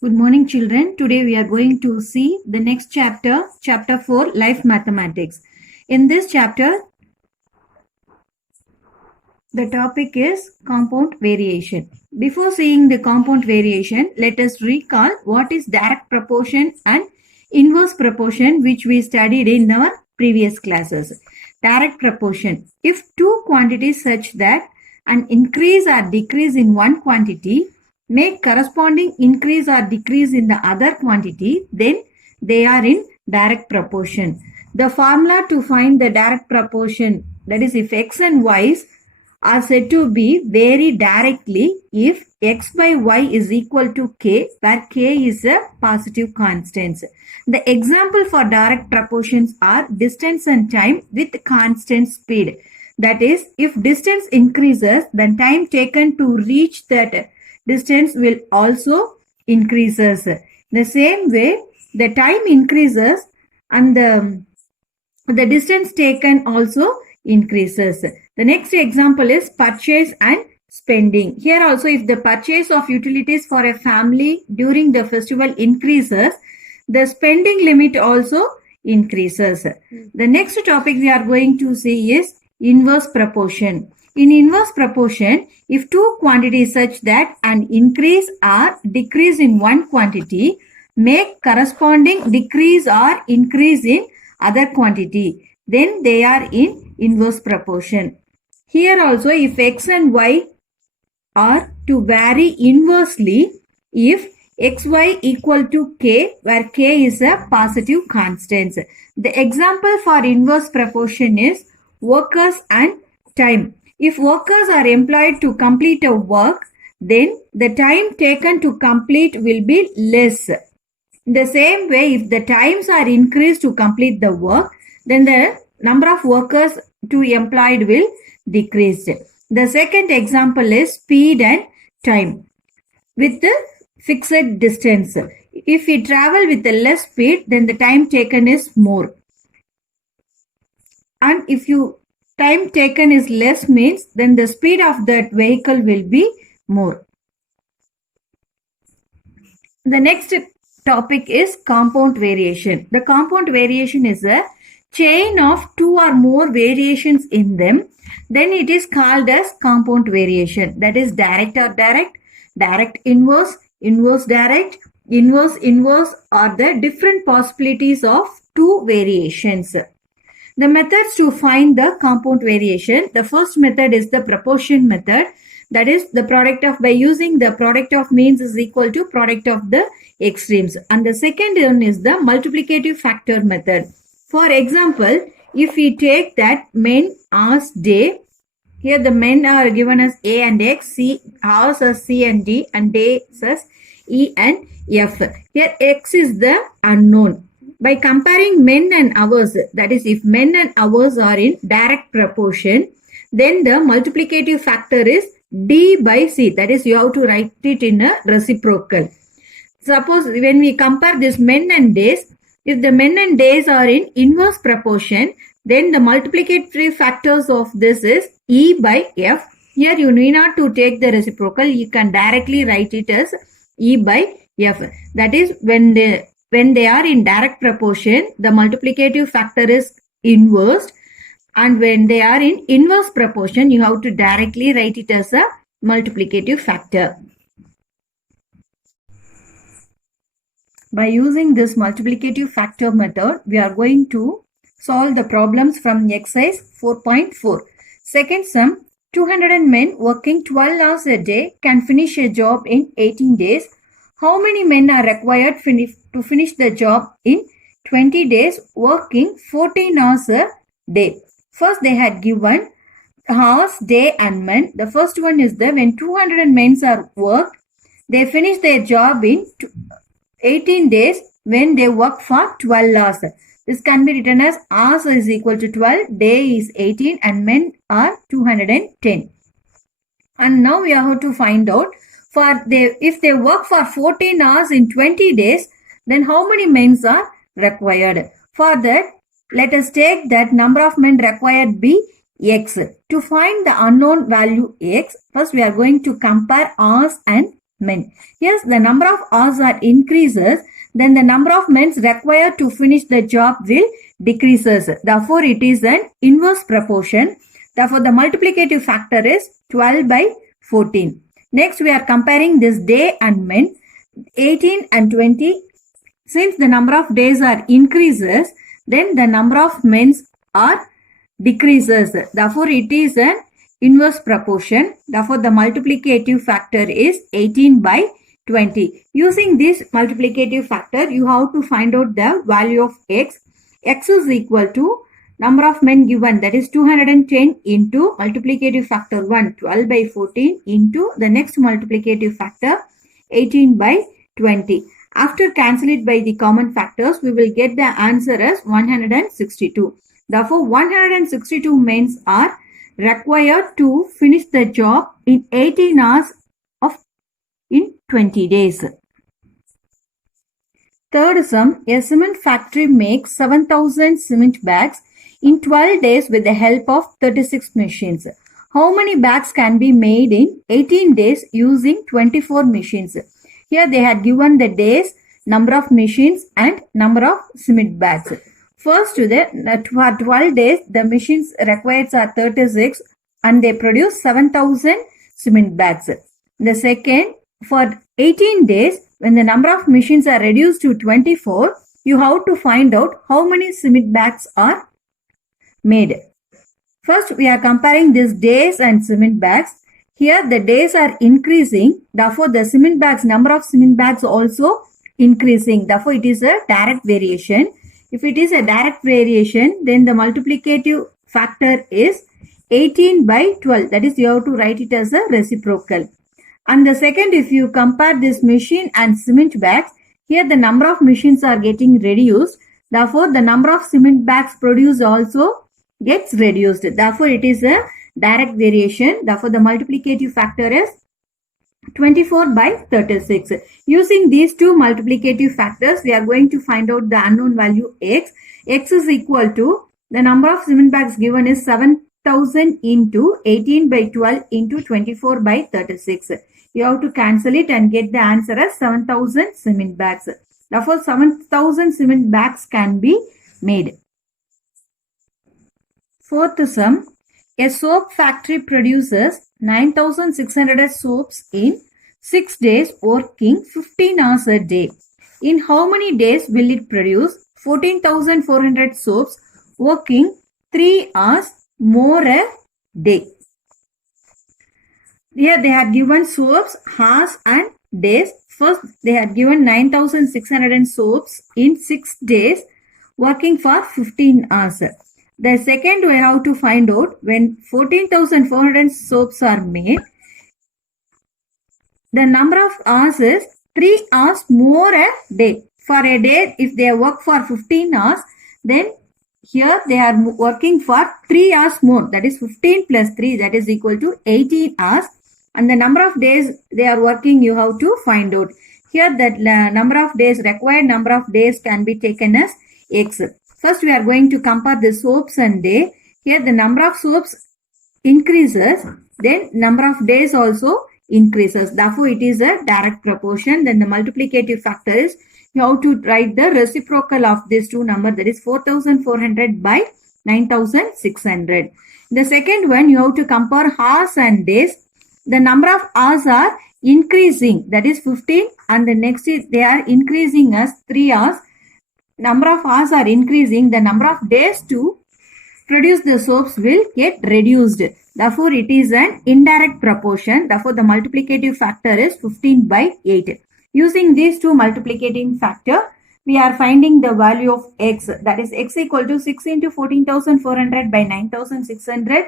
Good morning, children. Today we are going to see the next chapter, chapter 4, Life Mathematics. In this chapter, the topic is compound variation. Before seeing the compound variation, let us recall what is direct proportion and inverse proportion, which we studied in our previous classes. Direct proportion. If two quantities such that an increase or decrease in one quantity make corresponding increase or decrease in the other quantity, then they are in direct proportion. The formula to find the direct proportion, that is, if x and y's are said to be vary directly if x by y is equal to k, where k is a positive constant. The example for direct proportions are distance and time with constant speed. That is, if distance increases, then time taken to reach that distance will also increases. The same way, the time increases and the distance taken also increases. The next example is purchase and spending. Here also, if the purchase of utilities for a family during the festival increases, the spending limit also increases. The next topic we are going to see is inverse proportion. In inverse proportion, if two quantities such that an increase or decrease in one quantity make corresponding decrease or increase in other quantity, then they are in inverse proportion. Here also, if x and y are to vary inversely if xy equal to k, where k is a positive constant. The example for inverse proportion is workers and time. If workers are employed to complete a work, then the time taken to complete will be less. The same way, if the times are increased to complete the work, then the number of workers to employed will decrease. The second example is speed and time with the fixed distance. If we travel with the less speed, then the time taken is more. And if time taken is less means, then the speed of that vehicle will be more. The next topic is compound variation. The compound variation is a chain of two or more variations in them. Then it is called as compound variation. That is direct or direct, direct inverse, inverse direct, inverse inverse are the different possibilities of two variations. The methods to find the compound variation. The first method is the proportion method. That is the product of, by using the product of means is equal to product of the extremes. And the second one is the multiplicative factor method. For example, if we take that men, hours, day, here the men are given as A and X, hours as C and D, and days as E and F. Here X is the unknown. By comparing men and hours, that is, if men and hours are in direct proportion, then the multiplicative factor is D by C. That is, you have to write it in a reciprocal. Suppose when we compare this men and days, if the men and days are in inverse proportion, then the multiplicative factors of this is E by F. Here you need not to take the reciprocal. You can directly write it as E by F. That is, when they are in direct proportion, the multiplicative factor is inversed, and when they are in inverse proportion, you have to directly write it as a multiplicative factor. By using this multiplicative factor method, we are going to solve the problems from exercise 4.4. Second sum, 200 men working 12 hours a day can finish a job in 18 days. How many men are required to finish the job in 20 days working 14 hours a day? First, they had given hours, day and men. The first one is that when 200 men are worked, they finish their job in 18 days when they work for 12 hours. This can be written as hours is equal to 12, day is 18 and men are 210. And now we have to find out if they work for 14 hours in 20 days, then how many men are required? For that, let us take that number of men required be x. To find the unknown value x, first we are going to compare hours and men. Yes, the number of hours are increases, then the number of men required to finish the job will decreases. Therefore, it is an inverse proportion. Therefore, the multiplicative factor is 12 by 14. Next, we are comparing this day and men, 18 and 20. Since the number of days are increases, then the number of men are decreases. Therefore, it is an inverse proportion. Therefore, the multiplicative factor is 18 by 20. Using this multiplicative factor, you have to find out the value of x. X is equal to number of men given, that is 210 into multiplicative factor 1, 12 by 14 into the next multiplicative factor 18 by 20. After cancel it by the common factors, we will get the answer as 162. Therefore, 162 men are required to finish the job in 18 hours in 20 days. Third sum, a cement factory makes 7,000 cement bags in 12 days with the help of 36 machines. How many bags can be made in 18 days using 24 machines? Here they had given the days, number of machines and number of cement bags. First, for 12 days, the machines required are 36 and they produce 7,000 cement bags. The second, for 18 days, when the number of machines are reduced to 24, you have to find out how many cement bags are made. First, we are comparing these days and cement bags. Here, the days are increasing. Therefore, the cement bags, number of cement bags also increasing. Therefore, it is a direct variation. If it is a direct variation, then the multiplicative factor is 18 by 12. That is, you have to write it as a reciprocal. And the second, if you compare this machine and cement bags, here the number of machines are getting reduced. Therefore, the number of cement bags produced also gets reduced. Therefore, it is a direct variation. Therefore, the multiplicative factor is 24 by 36. Using these two multiplicative factors, we are going to find out the unknown value x. X is equal to the number of cement bags given is 7,000 into 18 by 12 into 24 by 36. You have to cancel it and get the answer as 7,000 cement bags. Therefore, 7,000 cement bags can be made. Fourth sum, a soap factory produces 9,600 soaps in 6 days working 15 hours a day. In how many days will it produce 14,400 soaps working 3 hours more a day? Here they had given soaps, hours and days. First, they had given 9,600 soaps in 6 days working for 15 hours. The second, we have to find out when 14,400 soaps are made, the number of hours is 3 hours more a day. For a day, if they work for 15 hours, then here they are working for 3 hours more. That is 15 plus 3, that is equal to 18 hours. And the number of days they are working, you have to find out. Here that number of days, required number of days can be taken as x. First, we are going to compare the soaps and day. Here the number of soaps increases, then number of days also increases. Therefore, it is a direct proportion. Then the multiplicative factor is, you have to write the reciprocal of these two numbers, that is 4,400 by 9,600. The second one, you have to compare hours and days. The number of hours are increasing, that is 15, and the next is they are increasing as 3 hours. Number of hours are increasing, the number of days to produce the soaps will get reduced. Therefore, it is an indirect proportion. Therefore, the multiplicative factor is 15 by 8. Using these two multiplicating factor, we are finding the value of x. That is x equal to 6 into 14,400 by 9,600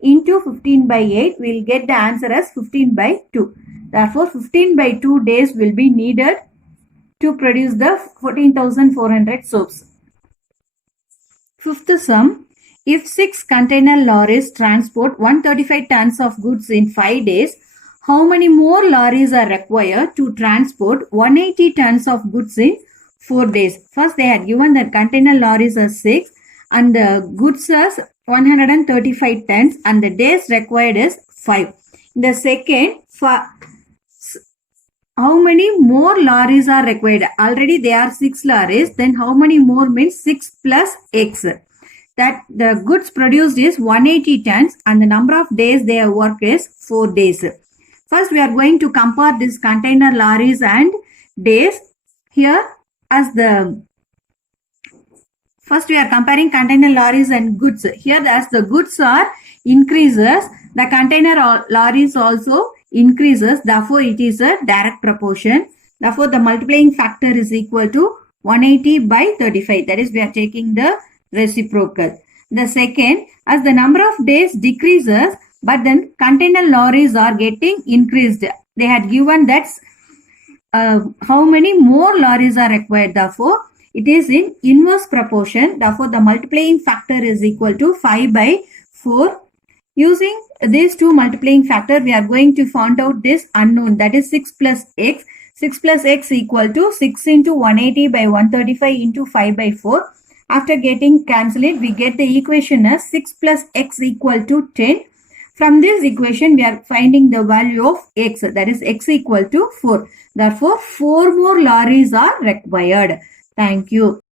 into 15 by 8. We will get the answer as 15 by 2. Therefore, 15 by 2 days will be needed to produce the 14,400 soaps. Fifth sum, if 6 container lorries transport 135 tons of goods in 5 days, how many more lorries are required to transport 180 tons of goods in 4 days? First, they had given that container lorries are 6 and the goods are 135 tons and the days required is 5. The second, for how many more lorries are required? Already there are 6 lorries. Then how many more means 6 plus X. That the goods produced is 180 tons and the number of days they have worked is 4 days. First we are going to compare this container lorries and days. Here as the first we are comparing container lorries and goods. Here as the goods are increases, the container lorries also increases. Therefore it is a direct proportion. Therefore the multiplying factor is equal to 180 by 35. That is we are taking the reciprocal. The second, as the number of days decreases, but then container lorries are getting increased. They had given that how many more lorries are required. Therefore it is in inverse proportion. Therefore the multiplying factor is equal to 5 by 4. Using these two multiplying factor, we are going to find out this unknown, that is 6 plus X. 6 plus X equal to 6 into 180 by 135 into 5 by 4. After getting cancelled, we get the equation as 6 plus X equal to 10. From this equation, we are finding the value of X, that is X equal to 4. Therefore, 4 more lorries are required. Thank you.